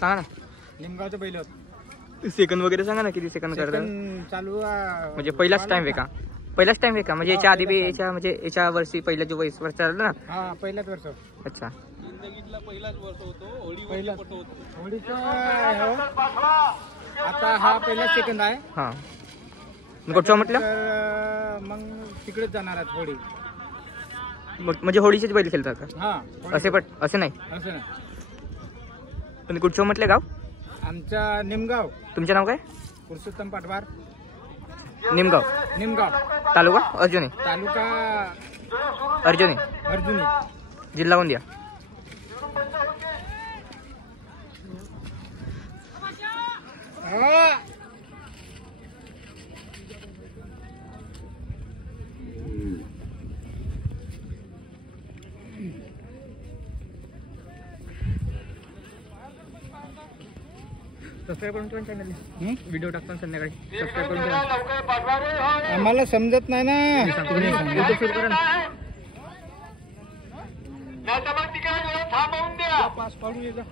सांगा ना निमगावचं पहिलं सेकंद वगैरे सांगा ना किती सेकंद करतात चालू म्हणजे पहिलाच टाइम आहे का? पहिलाच टाइम आहे का म्हणजे याच्या आधी बी याच्या म्हणजे याच्या वर्षी पहिल्या जो वर्ष चाललं ना? हा पहिलाच वर्ष. अच्छा जिंदगीतला पहिलाच वर्ष होतो. पहिला पट होतो. होळीचं आता हा पहिला सेकंद आहे. हा कुठचं म्हटलं? तर मग तिकडेच जाणार आहेत होळी. म्हणजे होळीचेच बैल खेळतात का? हा असे नाही असं नाही. तुम्ही कुठचं म्हटलं गाव? आमचा निमगाव. तुमचं नाव काय? पुरुषोत्तम पाटवार. निमगाव निमगाव तालुका अर्जुनी तालुका अर्जुनी अर्जुनी जिल्हा गोंदिया. सबस्क्राईब करून ठेवा चॅनल. व्हिडिओ टाकतो संध्याकाळी. सबस्क्राईब करून ठेवा. आम्हाला समजत नाही ना. व्हिडिओ सुरू करा ना. पास पाडून ये जा.